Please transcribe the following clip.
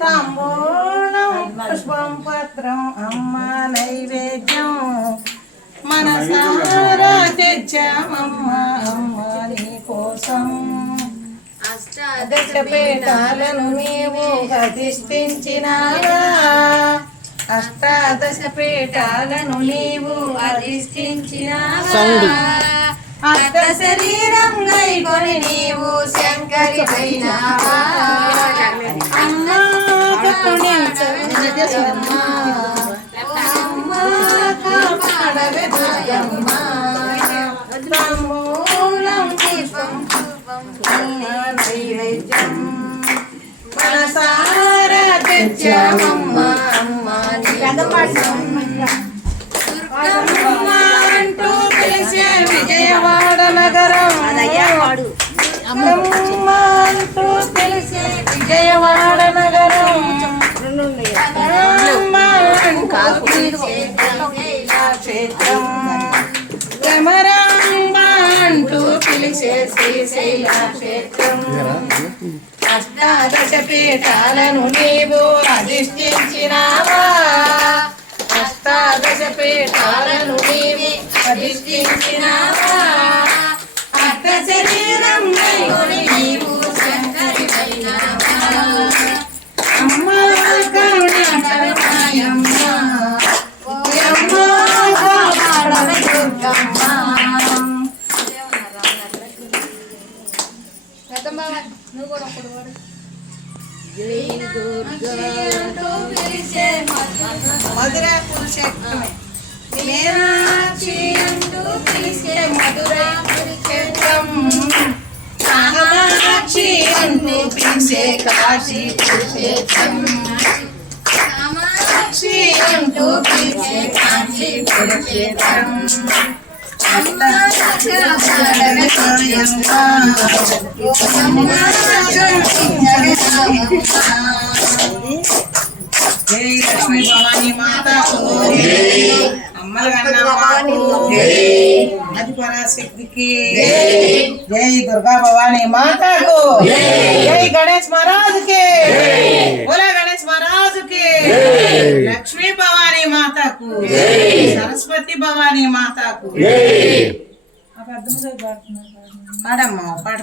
తాంబూలం పుష్పం పత్రం అమ్మ నైవేద్యం మనసారా తెచ్చామమ్మ అమ్మ నీ కోసం అష్టాదశ పీఠాలను నీవు అధిష్ఠించినావా అష్టాదశ పీఠాలను నీవు అధిష్ఠించినావా అష్ట శరీరం గైకొని నీవు శంకరి అయినావా అమ్మ కరుణించమ్మ అమ్మ కాపాడవే దుర్గమ్మ తాంబూలం పుష్పం నైవేద్యం మనసారా తెచ్చామమ్మ అమ్మ నీ కోసం దుర్గమ్మ అంటూ పిలిచే విజయవాడ నగరం అమ్మ అంటూ పిలిచే విజయవాడ నగరం అమ్మ అంటూ పిలిచే క్షేత్రం భ్రమరాంబ అంటూ పిలిచే శ్రీశైల క్షేత్రం అష్టాదశ పీఠాలను నీవు అధిష్ఠించినావా అష్టాదశ పీఠాలను నీవు అధిష్ఠించినావా అష్ట శరీరం గైకొని నీవు శంకరి అయినావా అమ్మ కరుణించమ్మ అమ్మ కాపాడవే దుర్గమ్మ నువ్వు కూడా ఒకడు వాడు మధుర పురుషోత్తమే మీనాక్షి అంటూ పిలిచే మధుర పురుషోత్తం కామాక్షి అంటూ పిలిచే కాశీ పురుషోత్తం కామాక్షి అంటూ పిలిచే కాశీ పురుషోత్తం జై లక్ష్మీ భవానీ మాతా ఆది పరాశక్తికి జై దుర్గా భవానీ మాతాకు జై గణేష్ महाराज के बोला गणेश महाराज के लक्ष्मी भवानी माता को सरस्वती भवानी माता को पाडम्मा पाठ